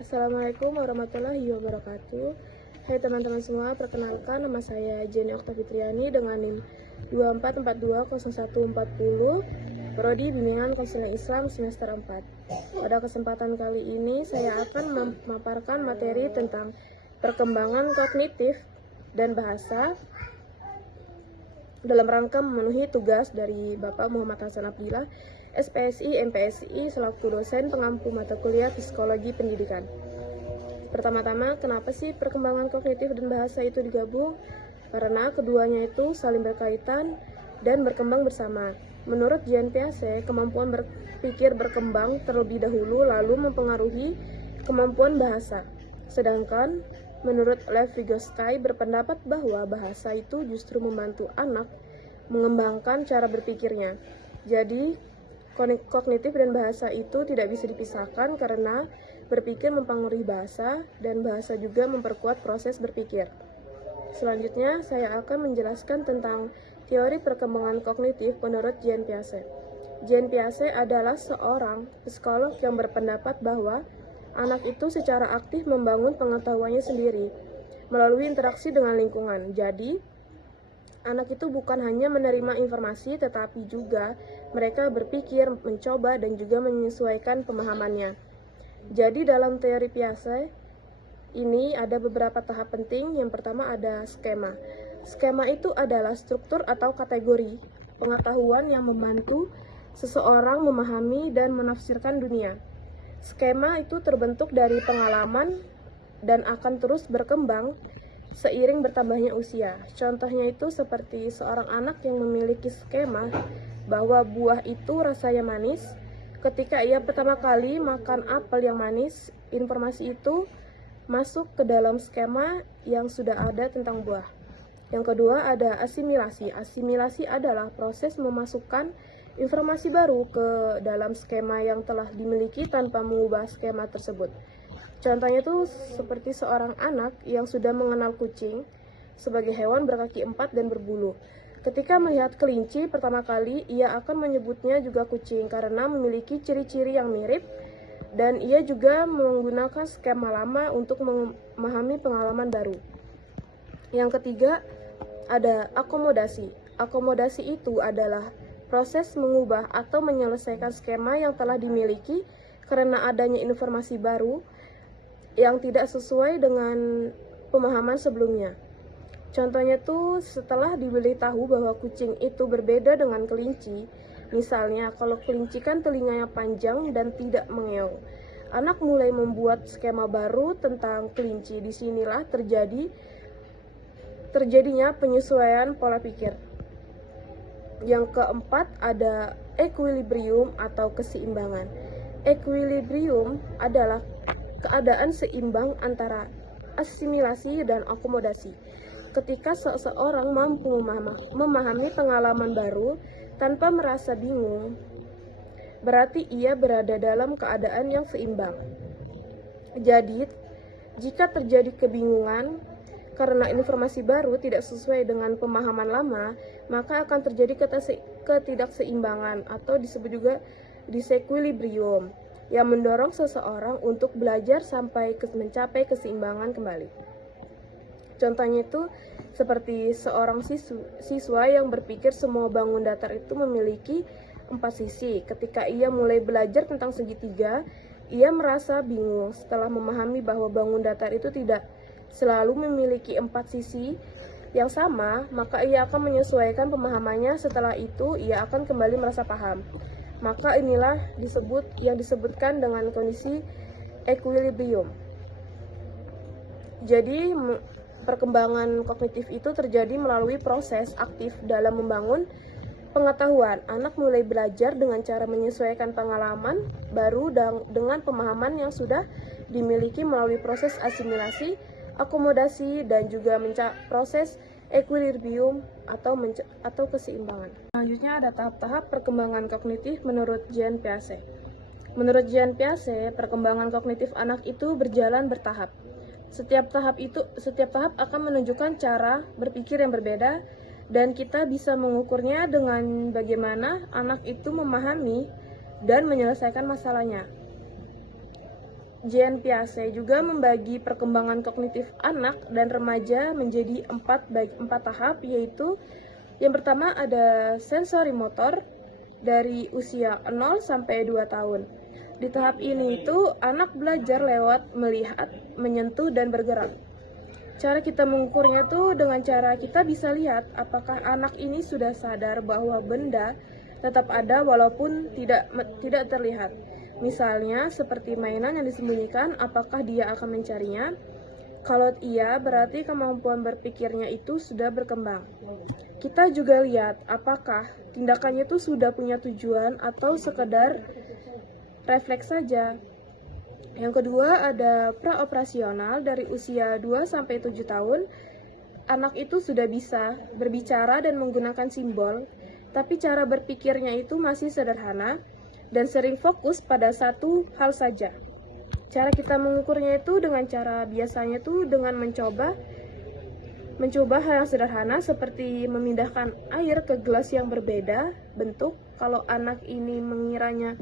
Assalamualaikum warahmatullahi wabarakatuh. Hai teman-teman semua, perkenalkan nama saya Jenny Oktavitriani dengan NIM 24420140, Prodi Bimbingan Konseling Islam semester 4. Pada kesempatan kali ini saya akan memaparkan materi tentang perkembangan kognitif dan bahasa dalam rangka memenuhi tugas dari Bapak Muhammad Hasan Abdillah, SPSI, MPSI, selaku dosen pengampu mata kuliah Psikologi Pendidikan. Pertama-tama, kenapa sih perkembangan kognitif dan bahasa itu digabung? Karena keduanya itu saling berkaitan dan berkembang bersama. Menurut Jean Piaget, kemampuan berpikir berkembang terlebih dahulu lalu mempengaruhi kemampuan bahasa. Sedangkan menurut Lev Vygotsky berpendapat bahwa bahasa itu justru membantu anak mengembangkan cara berpikirnya. Jadi, kognitif dan bahasa itu tidak bisa dipisahkan karena berpikir mempengaruhi bahasa dan bahasa juga memperkuat proses berpikir. Selanjutnya, saya akan menjelaskan tentang teori perkembangan kognitif menurut Jean Piaget. Jean Piaget adalah seorang psikolog yang berpendapat bahwa anak itu secara aktif membangun pengetahuannya sendiri melalui interaksi dengan lingkungan. Jadi, anak itu bukan hanya menerima informasi, tetapi juga mereka berpikir, mencoba, dan juga menyesuaikan pemahamannya. Jadi dalam teori Piaget ini ada beberapa tahap penting. Yang pertama ada skema. Skema itu adalah struktur atau kategori pengetahuan yang membantu seseorang memahami dan menafsirkan dunia. Skema itu terbentuk dari pengalaman dan akan terus berkembang seiring bertambahnya usia. Contohnya itu seperti seorang anak yang memiliki skema bahwa buah itu rasanya manis. Ketika ia pertama kali makan apel yang manis, informasi itu masuk ke dalam skema yang sudah ada tentang buah. Yang kedua ada asimilasi. Asimilasi adalah proses memasukkan informasi baru ke dalam skema yang telah dimiliki tanpa mengubah skema tersebut. Contohnya itu seperti seorang anak yang sudah mengenal kucing sebagai hewan berkaki 4 dan berbulu. Ketika melihat kelinci pertama kali, ia akan menyebutnya juga kucing karena memiliki ciri-ciri yang mirip, dan ia juga menggunakan skema lama untuk memahami pengalaman baru. Yang ketiga, ada akomodasi. Akomodasi itu adalah proses mengubah atau menyelesaikan skema yang telah dimiliki karena adanya informasi baru yang tidak sesuai dengan pemahaman sebelumnya. Contohnya tuh setelah diberitahu bahwa kucing itu berbeda dengan kelinci. Misalnya kalau kelinci kan telinganya panjang dan tidak mengeong. Anak mulai membuat skema baru tentang kelinci. Disinilah terjadinya penyesuaian pola pikir. Yang keempat ada equilibrium atau keseimbangan. Equilibrium adalah keadaan seimbang antara asimilasi dan akomodasi. Ketika seseorang mampu memahami pengalaman baru tanpa merasa bingung, berarti ia berada dalam keadaan yang seimbang. Jadi, jika terjadi kebingungan karena informasi baru tidak sesuai dengan pemahaman lama, maka akan terjadi ketidakseimbangan atau disebut juga disequilibrium yang mendorong seseorang untuk belajar sampai mencapai keseimbangan kembali. Contohnya itu seperti seorang siswa yang berpikir semua bangun datar itu memiliki 4 sisi. Ketika ia mulai belajar tentang segitiga, ia merasa bingung. Setelah memahami bahwa bangun datar itu tidak selalu memiliki 4 sisi yang sama, maka ia akan menyesuaikan pemahamannya. Setelah itu, ia akan kembali merasa paham. Maka inilah yang disebutkan dengan kondisi equilibrium. Jadi, perkembangan kognitif itu terjadi melalui proses aktif dalam membangun pengetahuan. Anak mulai belajar dengan cara menyesuaikan pengalaman baru dengan pemahaman yang sudah dimiliki melalui proses asimilasi, akomodasi, dan juga proses equilibrium atau keseimbangan. Selanjutnya ada tahap-tahap perkembangan kognitif menurut Jean Piaget. Menurut Jean Piaget, perkembangan kognitif anak itu berjalan bertahap. Setiap tahap akan menunjukkan cara berpikir yang berbeda, dan kita bisa mengukurnya dengan bagaimana anak itu memahami dan menyelesaikan masalahnya. Jean Piaget juga membagi perkembangan kognitif anak dan remaja menjadi empat tahap, yaitu yang pertama ada sensori motor dari usia 0 sampai 2 tahun. Di tahap ini itu anak belajar lewat melihat, menyentuh, dan bergerak. Cara kita mengukurnya tuh dengan cara kita bisa lihat apakah anak ini sudah sadar bahwa benda tetap ada walaupun tidak terlihat. Misalnya seperti mainan yang disembunyikan, apakah dia akan mencarinya? Kalau iya, berarti kemampuan berpikirnya itu sudah berkembang. Kita juga lihat apakah tindakannya itu sudah punya tujuan atau sekedar refleks saja. Yang kedua ada praoperasional dari usia 2 sampai 7 tahun. Anak itu sudah bisa berbicara dan menggunakan simbol, tapi cara berpikirnya itu masih sederhana dan sering fokus pada satu hal saja. Cara kita mengukurnya itu dengan cara biasanya itu dengan mencoba hal yang sederhana seperti memindahkan air ke gelas yang berbeda bentuk. Kalau anak ini mengiranya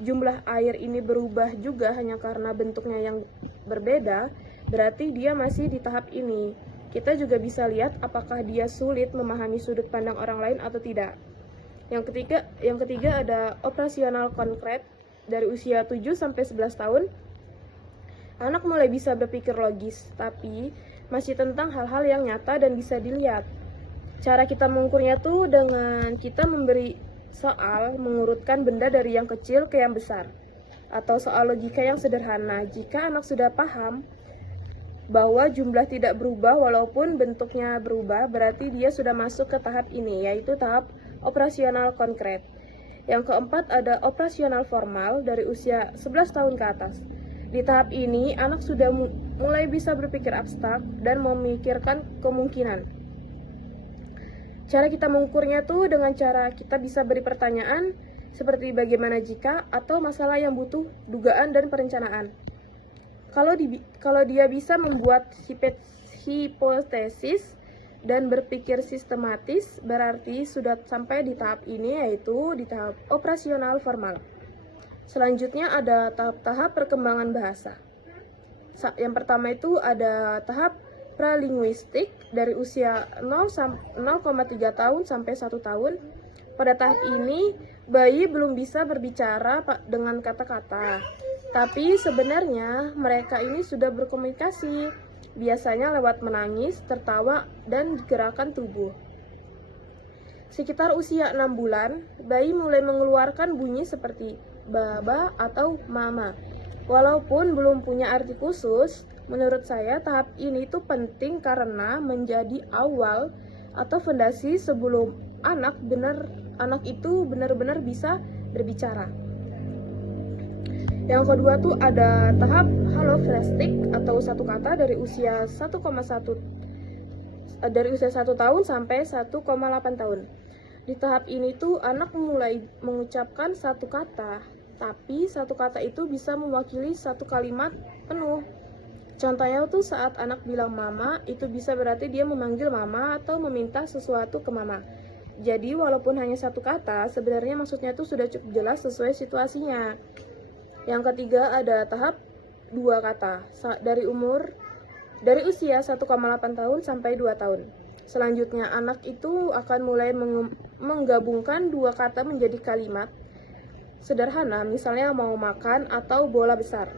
jumlah air ini berubah juga hanya karena bentuknya yang berbeda, berarti dia masih di tahap ini. Kita juga bisa lihat apakah dia sulit memahami sudut pandang orang lain atau tidak. Yang ketiga ada operasional konkret dari usia 7 sampai 11 tahun. Anak mulai bisa berpikir logis, tapi masih tentang hal-hal yang nyata dan bisa dilihat. Cara kita mengukurnya tuh dengan kita memberi soal mengurutkan benda dari yang kecil ke yang besar, atau soal logika yang sederhana. Jika anak sudah paham bahwa jumlah tidak berubah walaupun bentuknya berubah, berarti dia sudah masuk ke tahap ini, yaitu tahap operasional konkret. Yang keempat ada operasional formal dari usia 11 tahun ke atas. Di tahap ini, anak sudah mulai bisa berpikir abstrak dan memikirkan kemungkinan. Cara kita mengukurnya tuh dengan cara kita bisa beri pertanyaan seperti bagaimana jika atau masalah yang butuh dugaan dan perencanaan. Kalau dia bisa membuat hipotesis dan berpikir sistematis, berarti sudah sampai di tahap ini, yaitu di tahap operasional formal. Selanjutnya ada tahap-tahap perkembangan bahasa. Yang pertama itu ada tahap pralinguistik dari usia 0,3 tahun sampai 1 tahun. Pada tahap ini, bayi belum bisa berbicara dengan kata-kata, tapi sebenarnya mereka ini sudah berkomunikasi, biasanya lewat menangis, tertawa, dan gerakan tubuh. Sekitar usia 6 bulan, bayi mulai mengeluarkan bunyi seperti baba atau mama. Walaupun belum punya arti khusus, menurut saya tahap ini tuh penting karena menjadi awal atau fondasi sebelum anak itu benar-benar bisa berbicara. Yang kedua tuh ada tahap halofrestik atau satu kata dari usia 1 tahun sampai 1,8 tahun. Di tahap ini tuh anak mulai mengucapkan satu kata, tapi satu kata itu bisa mewakili satu kalimat penuh. Contohnya tuh saat anak bilang mama, itu bisa berarti dia memanggil mama atau meminta sesuatu ke mama. Jadi walaupun hanya satu kata, sebenarnya maksudnya tuh sudah cukup jelas sesuai situasinya. Yang ketiga ada tahap 2 kata dari usia 1,8 tahun sampai 2 tahun. Selanjutnya anak itu akan mulai menggabungkan 2 kata menjadi kalimat sederhana, misalnya mau makan atau bola besar.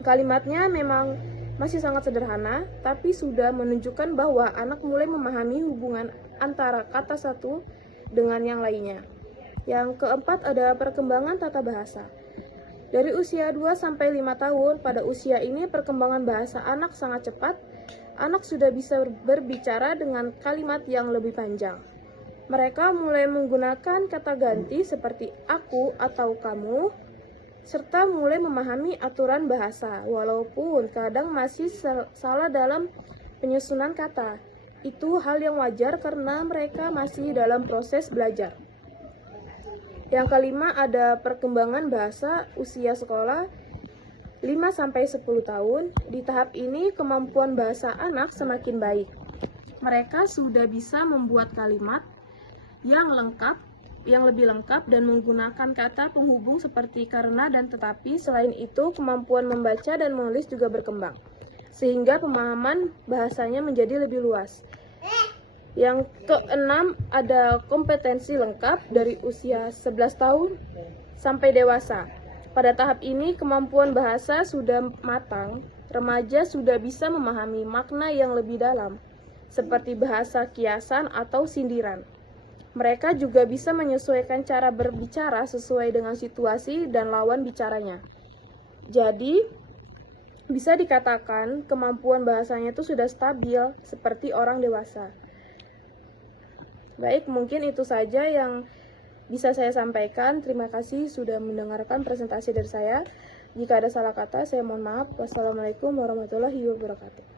Kalimatnya memang masih sangat sederhana, tapi sudah menunjukkan bahwa anak mulai memahami hubungan antara kata satu dengan yang lainnya. Yang keempat ada perkembangan tata bahasa. Dari usia 2 sampai 5 tahun, pada usia ini perkembangan bahasa anak sangat cepat. Anak sudah bisa berbicara dengan kalimat yang lebih panjang. Mereka mulai menggunakan kata ganti seperti aku atau kamu, serta mulai memahami aturan bahasa, walaupun kadang masih salah dalam penyusunan kata. Itu hal yang wajar karena mereka masih dalam proses belajar. Yang kelima ada perkembangan bahasa usia sekolah 5-10 tahun. Di tahap ini kemampuan bahasa anak semakin baik. Mereka sudah bisa membuat kalimat yang lengkap yang lebih lengkap dan menggunakan kata penghubung seperti karena dan tetapi. Selain itu, kemampuan membaca dan menulis juga berkembang, sehingga pemahaman bahasanya menjadi lebih luas. Yang keenam, ada kompetensi lengkap dari usia 11 tahun sampai dewasa. Pada tahap ini, kemampuan bahasa sudah matang, remaja sudah bisa memahami makna yang lebih dalam, seperti bahasa kiasan atau sindiran. Mereka juga bisa menyesuaikan cara berbicara sesuai dengan situasi dan lawan bicaranya. Jadi, bisa dikatakan kemampuan bahasanya itu sudah stabil seperti orang dewasa. Baik, mungkin itu saja yang bisa saya sampaikan. Terima kasih sudah mendengarkan presentasi dari saya. Jika ada salah kata, saya mohon maaf. Wassalamualaikum warahmatullahi wabarakatuh.